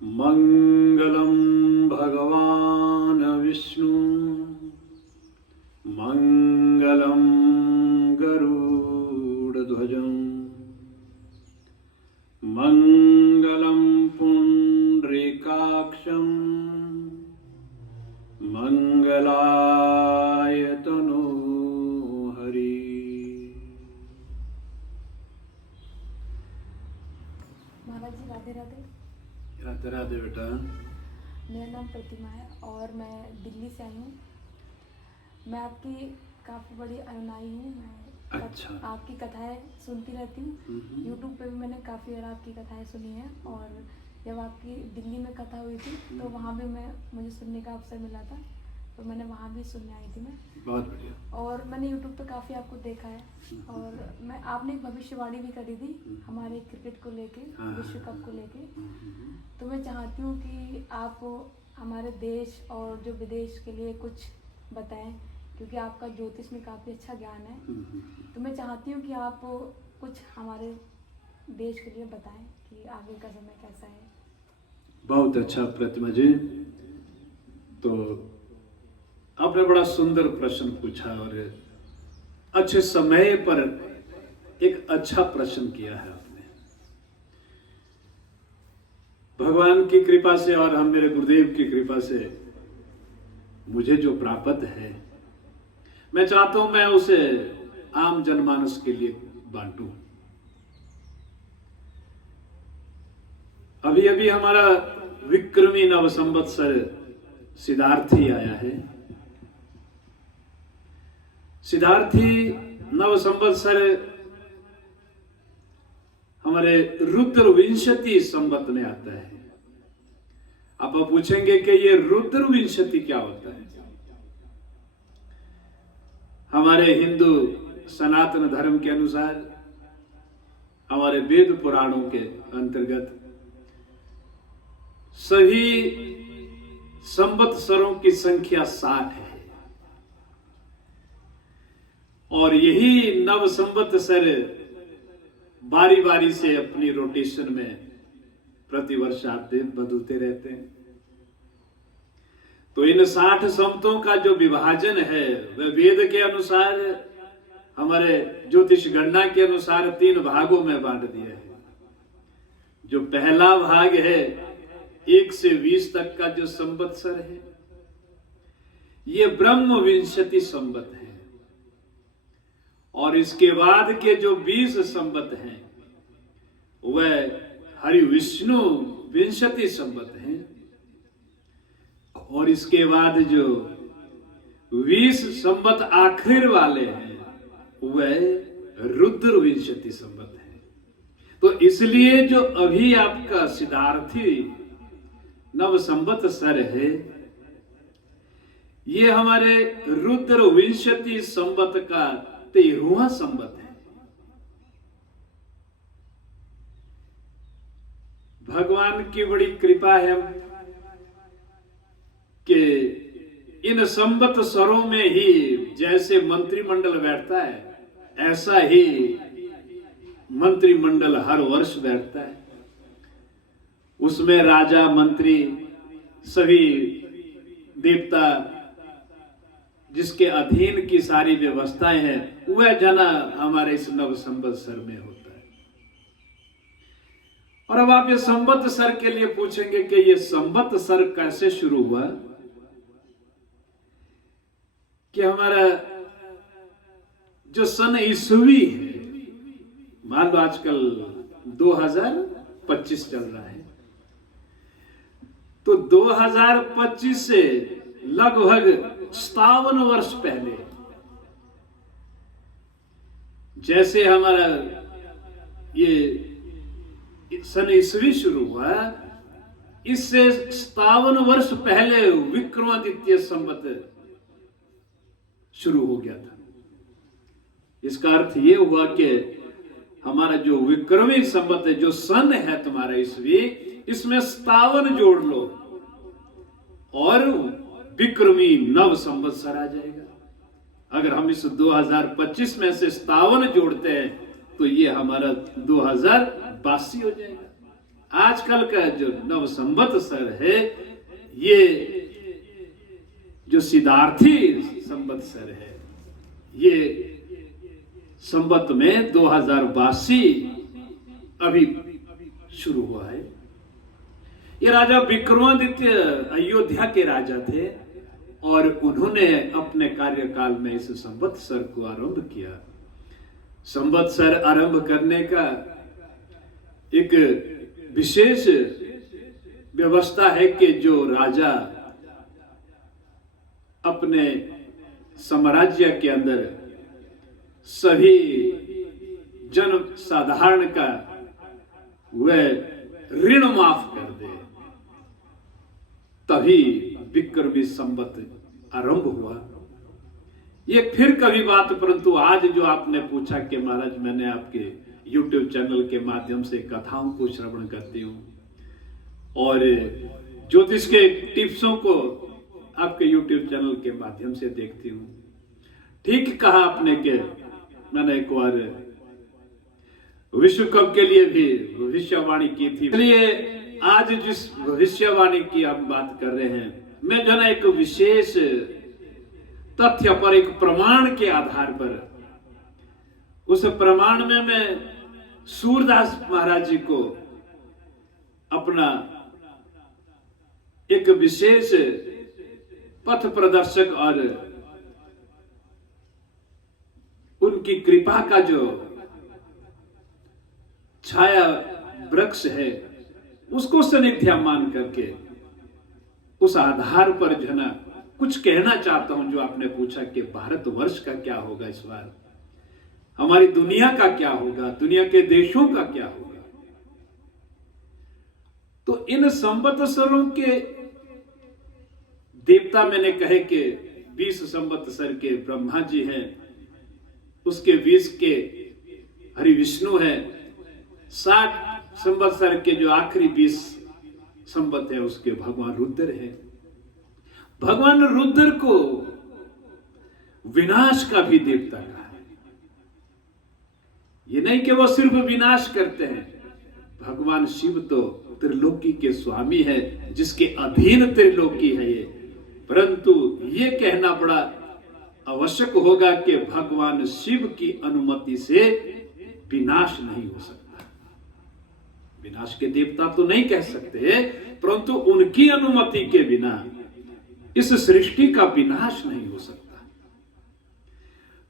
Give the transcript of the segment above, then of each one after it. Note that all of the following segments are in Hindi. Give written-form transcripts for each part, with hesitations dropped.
मंगलम भगवान विष्णु मंगलम गरुड़ध्वजं मंगलम पुंडरीकाक्षं मंगलाय तनोहरि। महाराज जी राधे राधे। राधे राधे बेटा। मेरा नाम प्रतिमा है और मैं दिल्ली से आई हूँ। मैं आपकी काफ़ी बड़ी अनुयायी हूँ। मैं अच्छा। आपकी कथाएं सुनती रहती हूँ। यूट्यूब पे भी मैंने काफ़ी बार आपकी कथाएं सुनी हैं और जब आपकी दिल्ली में कथा हुई थी तो वहाँ भी मुझे सुनने का अवसर मिला था, तो मैंने वहाँ भी सुनने आई थी मैं। बहुत बढ़िया। और मैंने यूट्यूब पे काफ़ी आपको देखा है और आपने एक भविष्यवाणी भी करी थी हमारे क्रिकेट को लेके, विश्व कप को लेके। तो मैं चाहती हूँ कि आप हमारे देश और जो विदेश के लिए कुछ बताएं, क्योंकि आपका ज्योतिष में काफ़ी अच्छा ज्ञान है। तो मैं चाहती हूँ कि आप कुछ हमारे देश के लिए बताएं कि आगे का समय कैसा है। बहुत अच्छा प्रतिमा जी। तो आपने बड़ा सुंदर प्रश्न पूछा और अच्छे समय पर एक अच्छा प्रश्न किया है आपने। भगवान की कृपा से और हम मेरे गुरुदेव की कृपा से मुझे जो प्राप्त है, मैं चाहता हूं मैं उसे आम जनमानस के लिए बांटूं। अभी अभी हमारा विक्रमी नव संवत्सर सिद्धार्थी आया है। सिद्धार्थी नव संवत्सर हमारे रुद्र विंशति संवत में आता है। आप पूछेंगे कि ये रुद्र विंशति क्या होता है? हमारे हिंदू सनातन धर्म के अनुसार, हमारे वेद पुराणों के अंतर्गत सभी संवत्सरों की संख्या 60 है और यही नव संवत्सर बारी बारी से अपनी रोटेशन में प्रतिवर्ष आते बदलते रहते हैं। तो इन 60 संवतों का जो विभाजन है वह वेद के अनुसार, हमारे ज्योतिष गणना के अनुसार 3 भागों में बांट दिया है। जो पहला भाग है 1 से 20 तक का जो संवत्सर है, ये ब्रह्म विंशति संवत है। और इसके बाद के जो 20 संवत हैं वह हरि विष्णु विंशति संवत हैं। और इसके बाद जो 20 संवत आखिर वाले हैं वह रुद्र विंशति संवत है। तो इसलिए जो अभी आपका सिद्धार्थी नव संवत्सर है, ये हमारे रुद्र विंशति संवत का 13वां संवत है। भगवान की बड़ी कृपा है कि इन संवत्सरों में ही जैसे मंत्रिमंडल बैठता है, ऐसा ही मंत्रिमंडल हर वर्ष बैठता है। उसमें राजा, मंत्री, सभी देवता जिसके अधीन की सारी व्यवस्थाएं हैं, वह जना हमारे इस नव संवत्सर में होता है। और अब आप ये संवत्सर के लिए पूछेंगे कि ये संवत्सर कैसे शुरू हुआ? कि हमारा जो सन ईस्वी है, मान लो आजकल 2025 चल रहा है, तो 2025 से लगभग 57 वर्ष पहले जैसे हमारा ये सन ईस्वी शुरू हुआ, इससे 57 वर्ष पहले विक्रमादित्य संवत शुरू हो गया था। इसका अर्थ ये हुआ कि हमारा जो विक्रमी संवत है, जो सन है तुम्हारा ईस्वी, इसमें 57 जोड़ लो और विक्रमी नव संवत्सर आ जाएगा। अगर हम इस 2025 में से 57 जोड़ते हैं तो ये हमारा 2082 हो जाएगा। आजकल का जो नव संवत्सर है, ये जो सिद्धार्थी संवत्सर है, ये संवत में 2082 अभी शुरू हुआ है। ये राजा विक्रमादित्य अयोध्या के राजा थे और उन्होंने अपने कार्यकाल में इस संवत्सर को आरंभ किया। संवत्सर आरंभ करने का एक विशेष व्यवस्था है कि जो राजा अपने साम्राज्य के अंदर सभी जन साधारण का वह ऋण माफ कर दे, तभी विक्रमी संवत आरंभ हुआ। ये फिर कभी बात, परंतु आज जो आपने पूछा कि महाराज मैंने आपके YouTube चैनल के माध्यम से कथाओं को श्रवण करती हूँ और ज्योतिष के टिप्सों को आपके YouTube चैनल के माध्यम से देखती हूँ। ठीक कहा आपने कि मैंने एक बार विश्व कप के लिए भी भविष्यवाणी की थी। इसलिए आज जिस भविष्यवाणी की आप बात कर रहे हैं, मैं जो ना एक विशेष तथ्य पर, एक प्रमाण के आधार पर, उस प्रमाण में मैं सूरदास महाराज जी को अपना एक विशेष पथ प्रदर्शक और उनकी कृपा का जो छाया वृक्ष है उसको सानिध्य मान करके उस आधार पर जो ना कुछ कहना चाहता हूं। जो आपने पूछा कि भारतवर्ष का क्या होगा इस बार, हमारी दुनिया का क्या होगा, दुनिया के देशों का क्या होगा, तो इन संवत्सरों के देवता मैंने कहे कि 20 संवत्सर के ब्रह्मा जी हैं, उसके 20 के हरि विष्णु है, 60 संवत्सर के जो आखिरी 20 संवत है उसके भगवान रुद्र है। भगवान रुद्र को विनाश का भी देवता कहा है। ये नहीं कि वो सिर्फ विनाश करते हैं, भगवान शिव तो त्रिलोकी के स्वामी है, जिसके अधीन त्रिलोकी है ये। परंतु ये कहना बड़ा आवश्यक होगा कि भगवान शिव की अनुमति से विनाश नहीं हो सकता। विनाश के देवता तो नहीं कह सकते, परंतु उनकी अनुमति के बिना इस सृष्टि का विनाश नहीं हो सकता।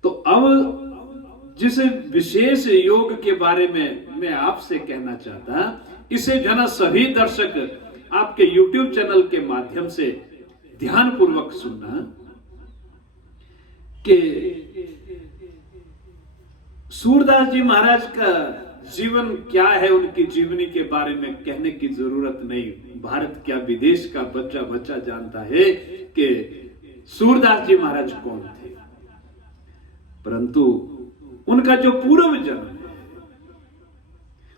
तो अब जिस विशेष योग के बारे में मैं आपसे कहना चाहता, इसे जना सभी दर्शक आपके YouTube चैनल के माध्यम से ध्यान पूर्वक सुनना कि सूरदास जी महाराज का जीवन क्या है, उनकी जीवनी के बारे में कहने की जरूरत नहीं। भारत क्या विदेश का बच्चा बच्चा जानता है कि सूरदास जी महाराज कौन थे। परंतु उनका जो पूर्व जन्म है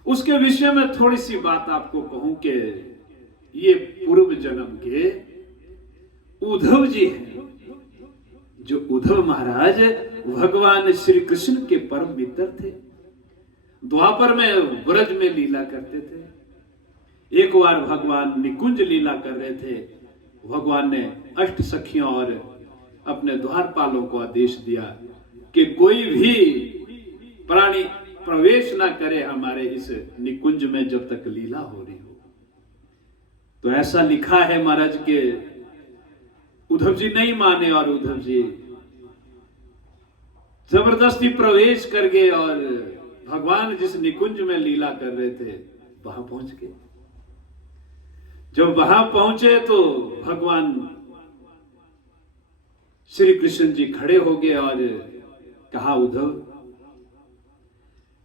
उसके विषय में थोड़ी सी बात आपको कहूं कि ये पूर्व जन्म के उद्धव जी हैं। जो उद्धव महाराज भगवान श्री कृष्ण के परम मित्र थे, द्वापर में ब्रज में लीला करते थे। एक बार भगवान निकुंज लीला कर रहे थे, भगवान ने अष्ट सखियों और अपने द्वारपालों को आदेश दिया कि कोई भी प्राणी प्रवेश ना करे हमारे इस निकुंज में जब तक लीला हो रही हो। तो ऐसा लिखा है महाराज के उद्धव जी नहीं माने और उद्धव जी जबरदस्ती प्रवेश कर गए और भगवान जिस निकुंज में लीला कर रहे थे वहां पहुंच गए। जब वहां पहुंचे तो भगवान श्री कृष्ण जी खड़े हो गए और कहा, उद्धव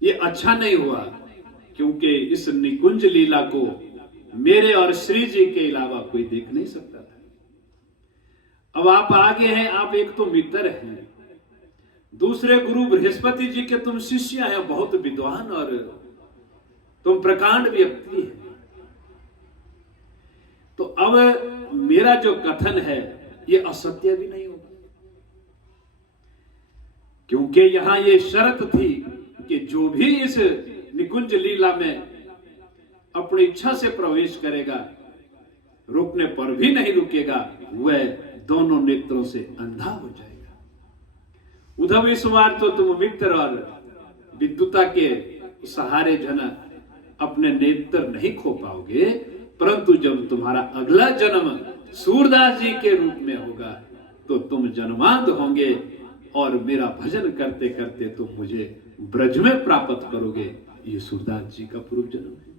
ये अच्छा नहीं हुआ, क्योंकि इस निकुंज लीला को मेरे और श्री जी के अलावा कोई देख नहीं सकता था। अब आप आगे हैं, आप एक तो मित्र हैं, दूसरे गुरु बृहस्पति जी के तुम शिष्य हैं, बहुत विद्वान और तुम प्रकांड व्यक्ति हैं। तो अब मेरा जो कथन है ये असत्य भी नहीं होगा, क्योंकि यहां ये शर्त थी कि जो भी इस निकुंज लीला में अपनी इच्छा से प्रवेश करेगा, रोकने पर भी नहीं रुकेगा, वह दोनों नेत्रों से अंधा हो जाएगा। उद्धव, इस बार तो तुम मित्र और विद्युता के सहारे जन अपने नेत्र नहीं खो पाओगे, परंतु जब तुम्हारा अगला जन्म सूरदास जी के रूप में होगा तो तुम जन्मांध होंगे और मेरा भजन करते करते तुम मुझे ब्रज में प्राप्त करोगे। ये सूरदास जी का पूर्व जन्म है।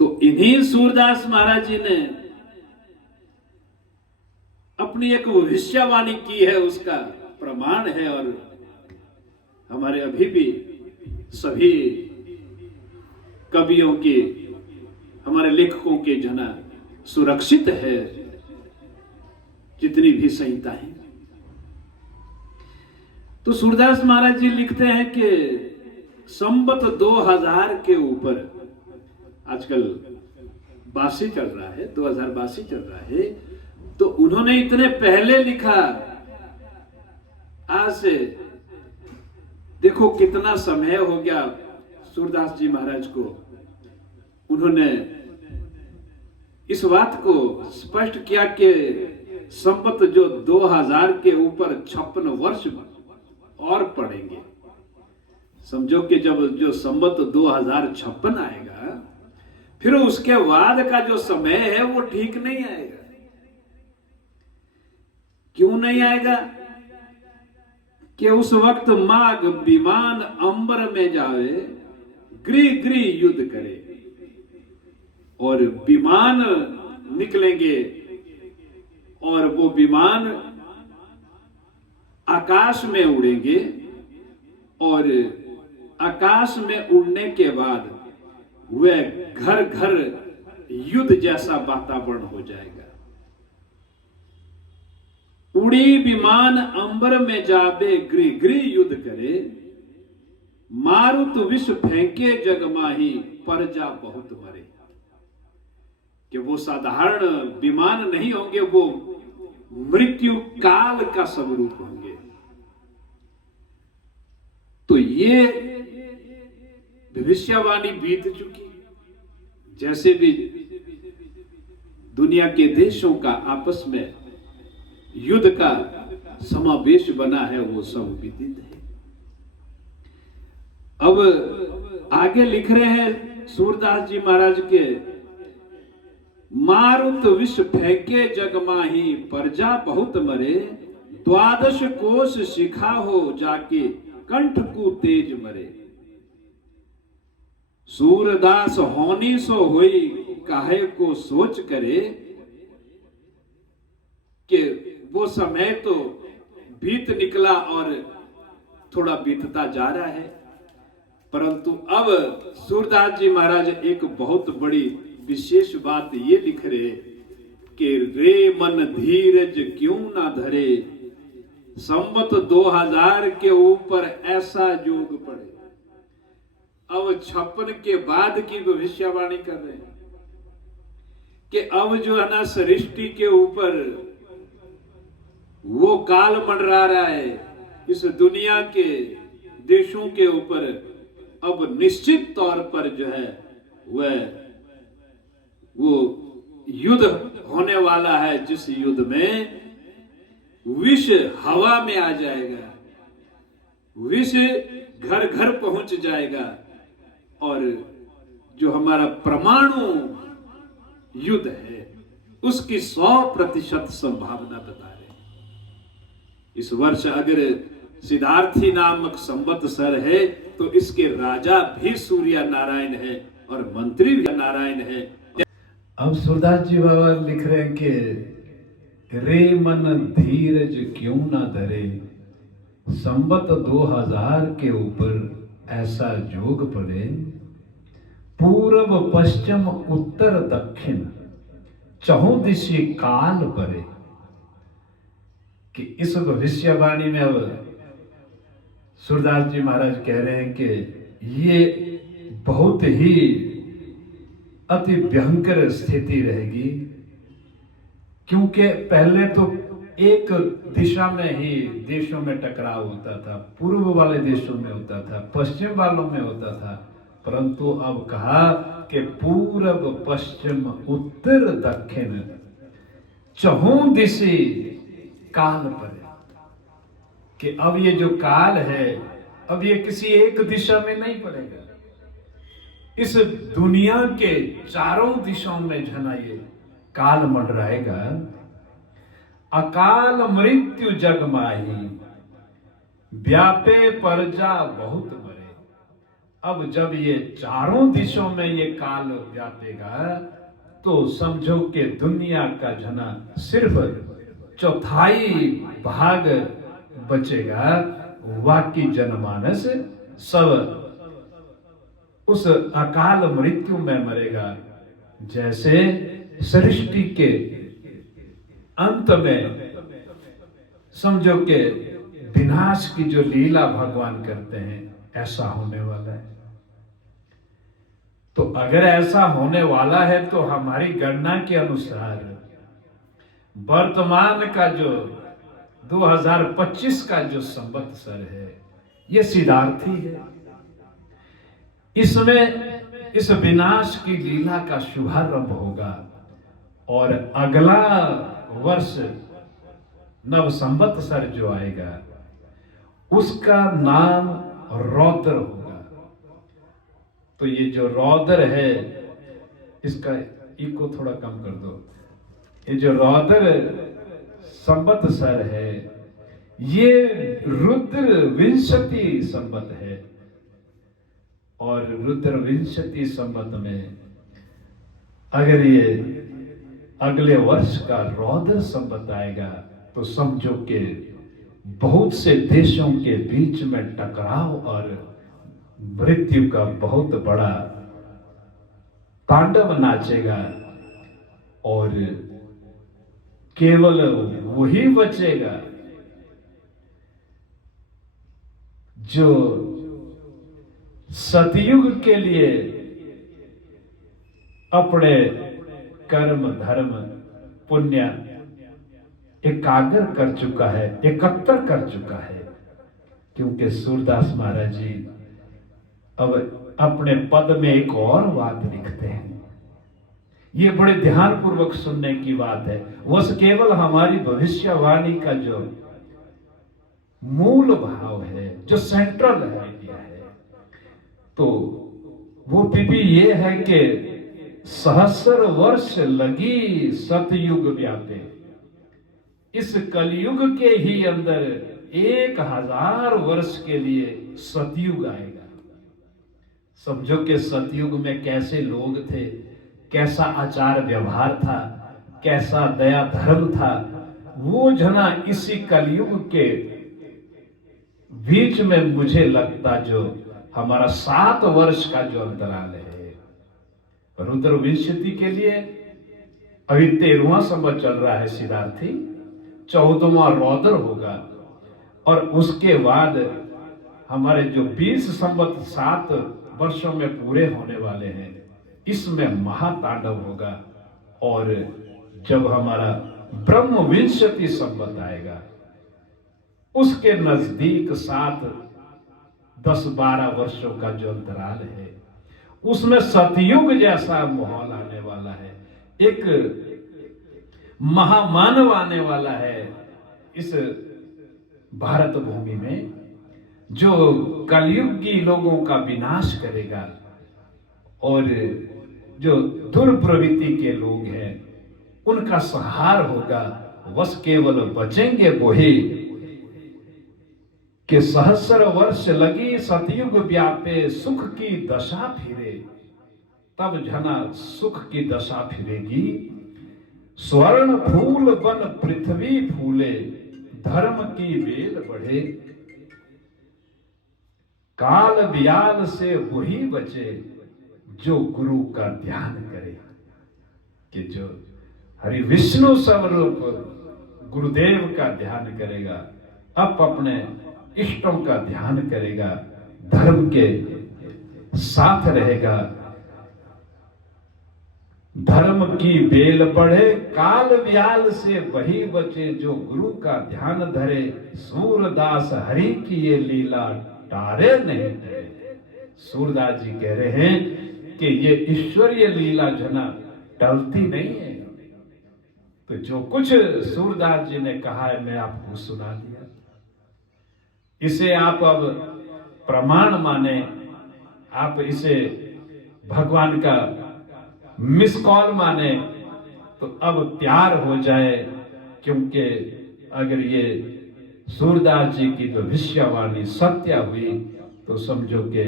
तो इन्हीं सूरदास महाराज जी ने अपनी एक भविष्यवाणी की है, उसका प्रमाण है, और हमारे अभी भी सभी कवियों के, हमारे लेखकों के जना सुरक्षित है जितनी भी संहिता है। तो सूरदास महाराज जी लिखते हैं कि संवत 2000 के ऊपर, आजकल बासी चल रहा है, 2082 चल रहा है, तो उन्होंने इतने पहले लिखा, आज से देखो कितना समय हो गया सूरदास जी महाराज को। उन्होंने इस बात को स्पष्ट किया कि संवत जो 2000 के ऊपर 56 वर्ष और पड़ेंगे। समझो कि जब जो संवत 2056 आएगा, फिर उसके बाद का जो समय है वो ठीक नहीं आएगा। क्यों नहीं आएगा? कि उस वक्त माघ विमान अंबर में जावे, गृह गृह युद्ध करे, और विमान निकलेंगे और वो विमान आकाश में उड़ेंगे, और आकाश में उड़ने के बाद वह घर घर युद्ध जैसा वातावरण हो जाएगा। उड़ी विमान अंबर में जाबे, गृह गृह युद्ध करे, मारुत विष फेंके जगमाही, परजा बहुत मरे। कि वो साधारण विमान नहीं होंगे, वो मृत्यु काल का स्वरूप होंगे। तो ये भविष्यवाणी बीत चुकी। जैसे भी दुनिया के देशों का आपस में युद्ध का समावेश बना है, वो सब विदित है। अब आगे लिख रहे हैं सूरदास जी महाराज के, मारुत विष फेंके जगमाही, परजा बहुत मरे, द्वादश कोश शिखा हो जाके, कंठ को तेज मरे। सूरदास होनी सो होई, काहे को सोच करे। कि वो समय तो बीत निकला और थोड़ा बीतता जा रहा है, परंतु अब सूरदास जी महाराज एक बहुत बड़ी विशेष बात ये लिख रहे कि रे मन धीरज क्यों ना धरे, संवत 2000 के ऊपर ऐसा योग पड़े। अब 56 के बाद की भविष्यवाणी कर रहे हैं कि अब जो है ना, सृष्टि के ऊपर वो काल मंडरा रहा है, इस दुनिया के देशों के ऊपर अब निश्चित तौर पर जो है वो युद्ध होने वाला है, जिस युद्ध में विष हवा में आ जाएगा, विष घर घर पहुंच जाएगा, और जो हमारा परमाणु युद्ध है उसकी 100% संभावना बता रहे हैं। इस वर्ष अगर सिद्धार्थी नामक संवत्सर है तो इसके राजा भी सूर्य नारायण है और मंत्री भी नारायण है। अब सूरदास जी बाबा लिख रहे हैं कि रे मन धीरज क्यों ना धरे, संवत 2000 के ऊपर ऐसा जोग पड़े, पूर्व पश्चिम उत्तर दक्षिण चहुदिशी काल परे। कि इस भविष्यवाणी में अब सूरदास जी महाराज कह रहे हैं कि ये बहुत ही अति भयंकर स्थिति रहेगी, क्योंकि पहले तो एक दिशा में ही देशों में टकराव होता था, पूर्व वाले देशों में होता था, पश्चिम वालों में होता था, परंतु अब कहा कि पूरब पश्चिम उत्तर दक्षिण चहुं दिशे काल पड़े, कि अब ये जो काल है अब ये किसी एक दिशा में नहीं पड़ेगा, इस दुनिया के चारों दिशाओं में जना ये काल मंडराएगा। अकाल मृत्यु जग माही, व्यापे परजा बहुत मरे। अब जब ये चारों दिशाओं में ये काल व्यापेगा तो समझो कि दुनिया का जना सिर्फ चौथाई भाग बचेगा, बाकी जनमानस सब उस अकाल मृत्यु में मरेगा। जैसे सृष्टि के अंत में समझो कि विनाश की जो लीला भगवान करते हैं, ऐसा होने वाला है। तो अगर ऐसा होने वाला है तो हमारी गणना के अनुसार वर्तमान का जो 2025 का जो संवत्सर है ये सिद्धार्थी है। इसमें इस विनाश की लीला का शुभारंभ होगा और अगला वर्ष नव संवत्सर जो आएगा उसका नाम रौद्र होगा। तो ये जो रौद्र है, इसका इको थोड़ा कम कर दो। ये जो रौद्र संवत्सर है ये रुद्र विंशति संवत है, और रुद्र विंशति संवत में अगर ये अगले वर्ष का रौद्र संवत आएगा तो समझो कि बहुत से देशों के बीच में टकराव और मृत्यु का बहुत बड़ा तांडव नाचेगा, और केवल वही बचेगा जो सतयुग के लिए अपने कर्म धर्म पुण्य एकाग्र कर चुका है, एकत्र कर चुका है। क्योंकि सूरदास महाराज जी अब अपने पद में एक और बात लिखते हैं, ये बड़े ध्यान पूर्वक सुनने की बात है। बस केवल हमारी भविष्यवाणी का जो मूल भाव है, जो सेंट्रल आइडिया है, तो वो भी ये है कि सहस्र वर्ष लगी सतयुग व्यापे। इस कलयुग के ही अंदर 1000 वर्ष के लिए सतयुग आएगा। समझो कि सतयुग में कैसे लोग थे, कैसा आचार व्यवहार था, कैसा दया धर्म था, वो जना इसी कलयुग के बीच में मुझे लगता जो हमारा 7 वर्ष का जो अंतराल है, रुद्र विंशति के लिए अभी 13वां संवत चल रहा है सिद्धार्थी, 14वां रौद्र होगा, और उसके बाद हमारे जो 20 संवत 7 वर्षों में पूरे होने वाले हैं, इसमें महातांडव होगा। और जब हमारा ब्रह्म विंशति संवत आएगा उसके नजदीक 7, 10, 12 वर्षों का जो अंतराल है, उसमें सतयुग जैसा माहौल आने वाला है, एक महामानव आने वाला है इस भारत भूमि में, जो कलयुगी लोगों का विनाश करेगा, और जो दुर्प्रवृत्ति के लोग हैं उनका संहार होगा। बस केवल बचेंगे वही कि सहस्र वर्ष लगी सतयुग व्यापे, सुख की दशा फिरे, तब जना सुख की दशा फिरेगी। स्वर्ण फूल बन पृथ्वी फूले, धर्म की बेल बढ़े, काल व्याल से वही बचे जो गुरु का ध्यान करे। कि जो हरि विष्णु स्वरूप गुरुदेव का ध्यान करेगा, अपने इष्टों का ध्यान करेगा, धर्म के साथ रहेगा, धर्म की बेल बढ़े, काल व्याल से वही बचे जो गुरु का ध्यान धरे। सूरदास हरि की ये लीला टारे नहीं डरे। सूरदास जी कह रहे हैं कि ये ईश्वरीय लीला जना टलती नहीं है। तो जो कुछ सूरदास जी ने कहा है मैं आपको सुना दिया, इसे आप अब प्रमाण माने, आप इसे भगवान का मिस कॉल माने, तो अब तैयार हो जाए। क्योंकि अगर ये सूरदास जी की भविष्यवाणी सत्य हुई तो समझो कि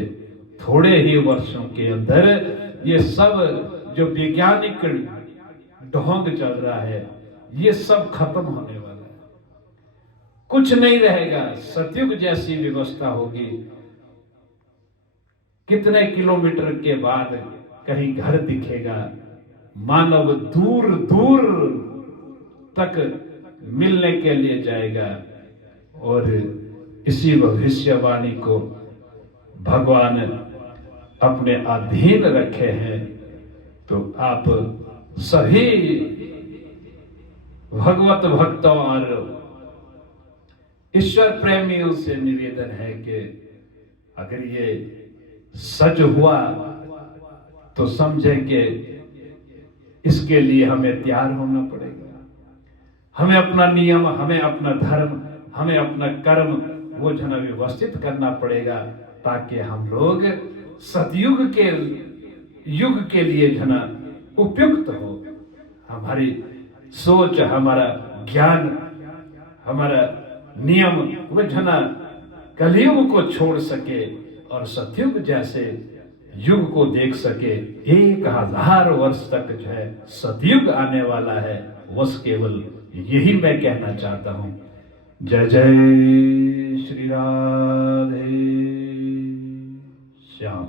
थोड़े ही वर्षों के अंदर ये सब जो वैज्ञानिक ढोंग चल रहा है ये सब खत्म होने वाला है, कुछ नहीं रहेगा। सतयुग जैसी व्यवस्था होगी। कितने किलोमीटर के बाद कहीं घर दिखेगा, मानव दूर दूर तक मिलने के लिए जाएगा। और इसी भविष्यवाणी को भगवान अपने अधीन रखे हैं। तो आप सभी भगवत भक्तों और ईश्वर प्रेमियों से निवेदन है कि अगर ये सच हुआ तो समझे कि इसके लिए हमें तैयार होना पड़ेगा। हमें अपना नियम, हमें अपना धर्म, हमें अपना कर्म वो जना व्यवस्थित करना पड़ेगा, ताकि हम लोग सतयुग के युग के लिए जना उपयुक्त हो। हमारी सोच, हमारा ज्ञान, हमारा नियम वो जना कलयुग को छोड़ सके और सतयुग जैसे युग को देख सके। 1000 वर्ष तक जो है सतयुग आने वाला है, बस केवल यही मैं कहना चाहता हूं। जय जय श्री राधे श्याम।